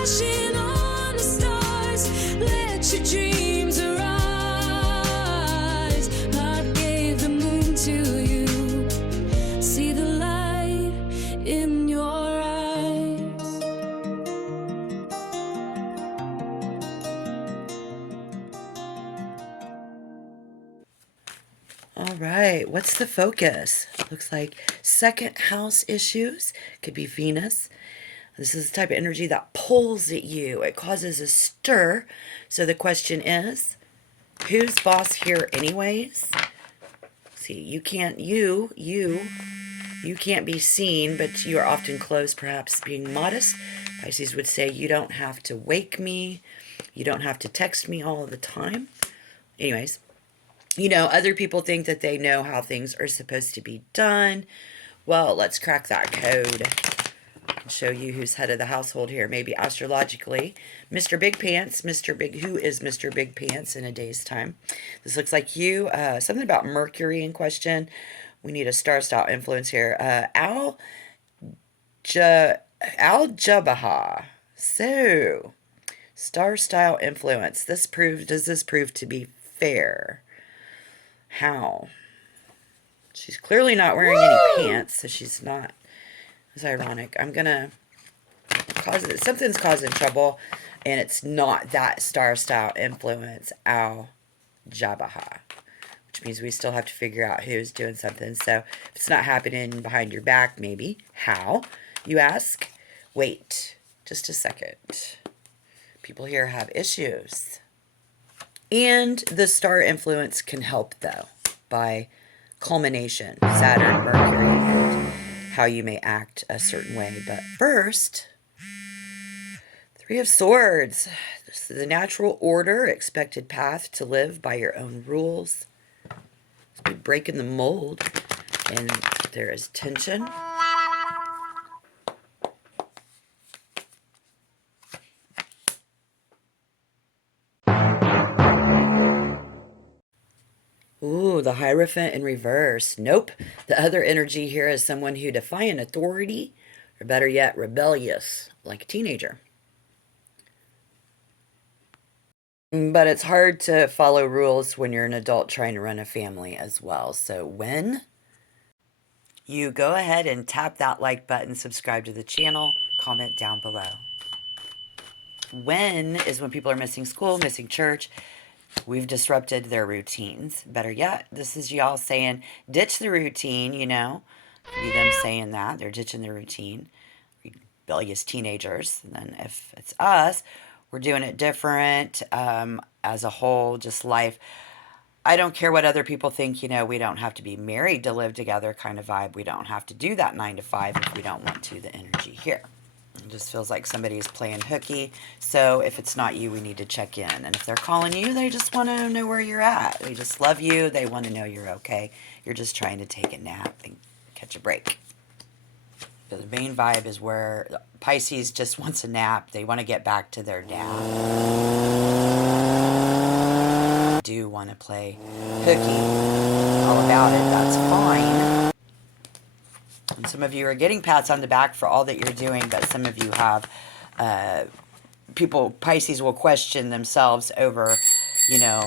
flashing on the stars. Let your dreams arise. God gave the moon to you. See the light in your eyes. All right, what's the focus? Looks like second house issues. Could be Venus. This is the type of energy that pulls at you. It causes a stir. So the question is, who's boss here anyways? See, you can't be seen, but you are often close, perhaps being modest. Pisces would say you don't have to wake me. You don't have to text me all the time. Anyways, you know, other people think that they know how things are supposed to be done. Well, let's crack that code. I can show you who's head of the household here, maybe astrologically. Mr. Big Pants, who is Mr. Big Pants in a day's time? This looks like you, something about Mercury in question. We need a star-style influence here. Al-Jabaha. So, star-style influence. Does this prove to be fair? How? She's clearly not wearing any pants, so she's not. It's ironic. I'm gonna cause it. Something's causing trouble, and it's not that star-style influence. Al-Jabaha. Which means we still have to figure out who's doing something. So if it's not happening behind your back, maybe. How? You ask? Wait just a second. People here have issues. And the star influence can help, though, by culmination, Saturn, Mercury, and how you may act a certain way. But first, Three of Swords. This is the natural order, expected path to live by your own rules. Be breaking the mold, and there is tension. Ooh, the Hierophant in reverse. Nope. The other energy here is someone who defying authority, or better yet, rebellious, like a teenager. But it's hard to follow rules when you're an adult trying to run a family as well. So when you go ahead and tap that like button, subscribe to the channel, comment down below. When is when people are missing school, missing church. We've disrupted their routines. Better yet, this is y'all saying, ditch the routine, you know. Be them saying that. They're ditching the routine. Rebellious teenagers. And then if it's us, we're doing it different as a whole, just life. I don't care what other people think, you know, we don't have to be married to live together kind of vibe. We don't have to do that 9 to 5 if we don't want to, the energy here. It just feels like somebody's playing hooky. So if it's not you, we need to check in. And if they're calling you, they just want to know where you're at. They just love you. They want to know you're okay. You're just trying to take a nap and catch a break. The main vibe is where Pisces just wants a nap. They want to get back to their dad. Do want to play hooky. All about it. That's fine. And some of you are getting pats on the back for all that you're doing, but some of you have Pisces will question themselves over, you know,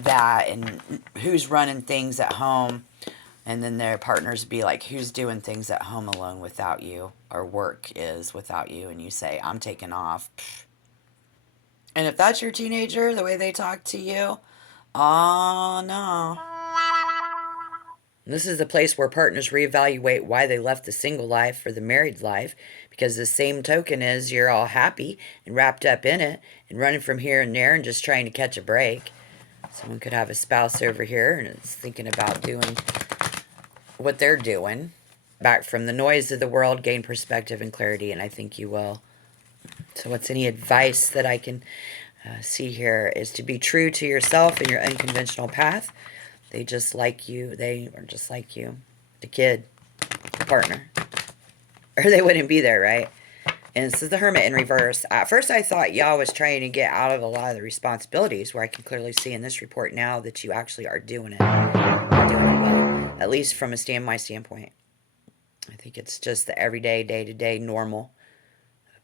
that and who's running things at home. And then their partners be like, who's doing things at home alone without you? Or work is without you. And you say, I'm taking off. And if that's your teenager, the way they talk to you, oh no. This is the place where partners reevaluate why they left the single life for the married life. Because the same token is you're all happy and wrapped up in it and running from here and there and just trying to catch a break. Someone could have a spouse over here and is thinking about doing what they're doing. Back from the noise of the world, gain perspective and clarity, and I think you will. So what's any advice that I can see here is to be true to yourself and your unconventional path. They just like you. They are just like you. The kid, the partner. Or they wouldn't be there, right? And this is the Hermit in reverse. At first I thought y'all was trying to get out of a lot of the responsibilities, where I can clearly see in this report now that you actually are doing it. You're doing it well. At least from my standpoint. I think it's just the everyday, day-to-day, normal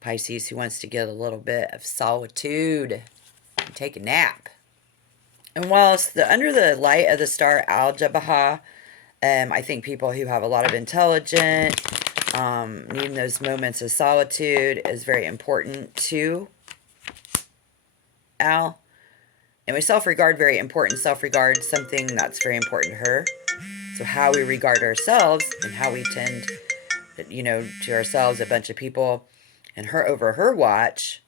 Pisces who wants to get a little bit of solitude and take a nap. And whilst under the light of the star Al-Jabaha, I think people who have a lot of intelligence, needing those moments of solitude is very important to Al. And we self-regard, very important. Self-regard, something that's very important to her. So how we regard ourselves and how we tend, to ourselves, a bunch of people, and her over her watch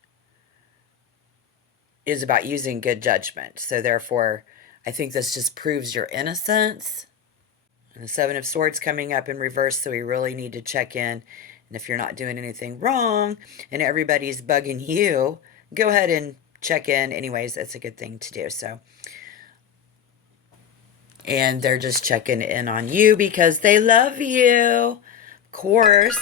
is about using good judgment. So therefore, I think this just proves your innocence. And the Seven of Swords coming up in reverse, so we really need to check in. And if you're not doing anything wrong and everybody's bugging you, go ahead and check in. Anyways, that's a good thing to do. So, and they're just checking in on you because they love you. Of course.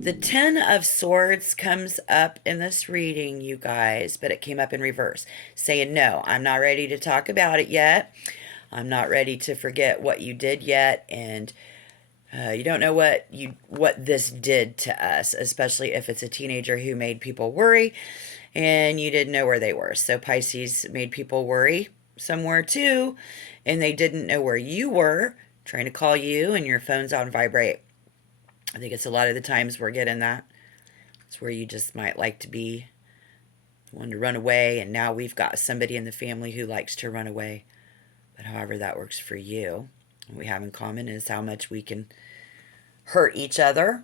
The Ten of Swords comes up in this reading, you guys, but it came up in reverse, saying, no, I'm not ready to talk about it yet. I'm not ready to forget what you did yet, and you don't know what this did to us, especially if it's a teenager who made people worry, and you didn't know where they were. So Pisces made people worry somewhere too, and they didn't know where you were, trying to call you, and your phone's on vibrate. I think it's a lot of the times we're getting that. It's where you just might like to be one to run away, and now we've got somebody in the family who likes to run away. But however that works for you, what we have in common is how much we can hurt each other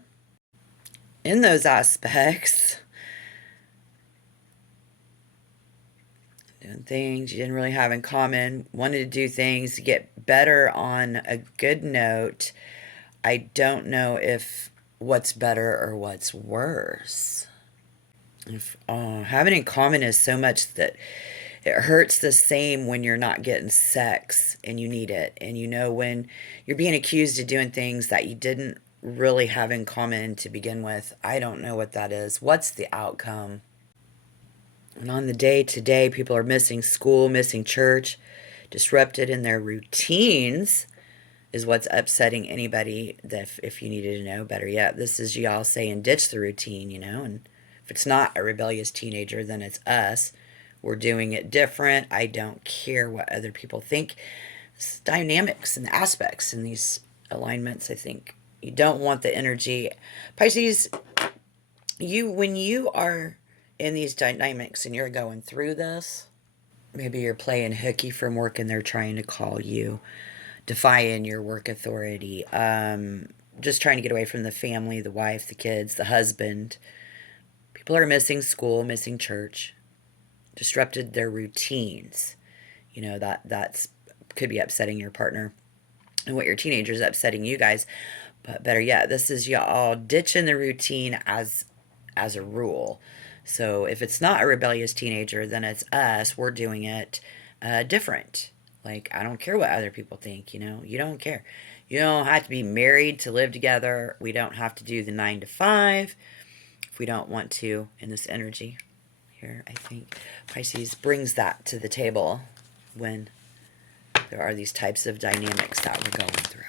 in those aspects. Doing things you didn't really have in common, wanted to do things to get better on a good note. I don't know if what's better or what's worse. If having in common is so much that it hurts the same when you're not getting sex and you need it. And when you're being accused of doing things that you didn't really have in common to begin with. I don't know what that is. What's the outcome? And on the day today, people are missing school, missing church, disrupted in their routines is what's upsetting anybody. That if you needed to know, better yet, this is y'all saying ditch the routine, and if it's not a rebellious teenager, then it's us. We're doing it different. I don't care what other people think. It's dynamics and aspects in these alignments. I think you don't want the energy. Pisces, when you are in these dynamics and you're going through this, maybe you're playing hooky from work and they're trying to call you, defying your work authority, just trying to get away from the family, the wife, the kids, the husband. People are missing school, missing church, disrupted their routines. That's could be upsetting your partner, and what your teenager's upsetting you guys. But better yet, this is y'all ditching the routine as a rule. So if it's not a rebellious teenager, then it's us. We're doing it different. Like, I don't care what other people think, You don't care. You don't have to be married to live together. We don't have to do the 9 to 5 if we don't want to in this energy. Here, I think Pisces brings that to the table when there are these types of dynamics that we're going through.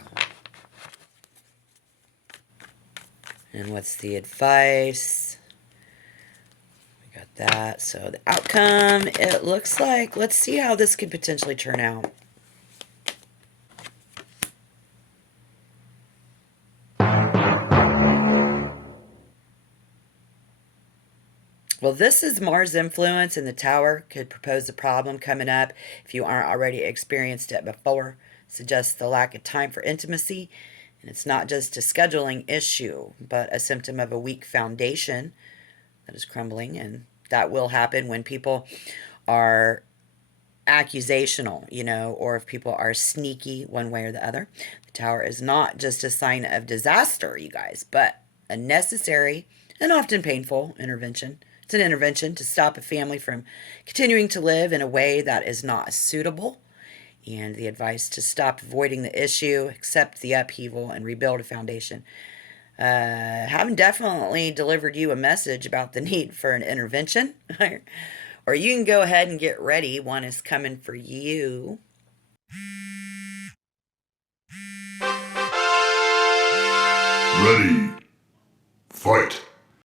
And what's the advice? We got that. So the outcome, it looks like, let's see how this could potentially turn out. Well, this is Mars influence, and the Tower could propose a problem coming up if you aren't already experienced it before. Suggests the lack of time for intimacy, and it's not just a scheduling issue, but a symptom of a weak foundation that is crumbling, and that will happen when people are accusational, or if people are sneaky one way or the other. The Tower is not just a sign of disaster, you guys, but a necessary and often painful intervention. It's an intervention to stop a family from continuing to live in a way that is not suitable. And the advice to stop avoiding the issue, accept the upheaval, and rebuild a foundation. Haven't definitely delivered you a message about the need for an intervention. Or you can go ahead and get ready. One is coming for you. Ready. Fight!